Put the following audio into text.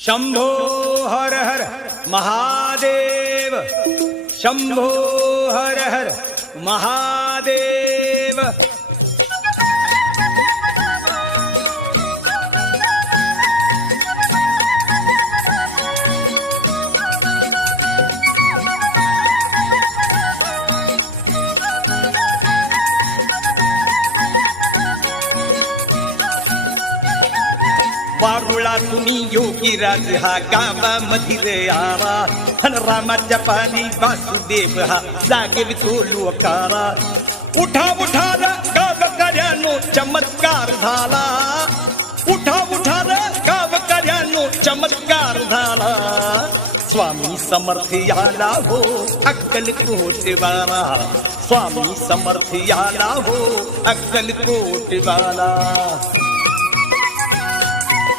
शंभो हर हर महादेव, शंभो हर हर महादेव। वारुळा तुम्ही योगीराज हा गावामधील आरा, हन रामाच्या पाणी वासुदेव हा जागेवी तो लोकारा। उठा उठा र गावकऱ्यानो चमत्कार झाला, उठा उठा र गावकऱ्यानो चमत्कार झाला। स्वामी समर्थ याला हो अक्कलकोटवाला, स्वामी समर्थ याला हो अक्कलकोटवाला।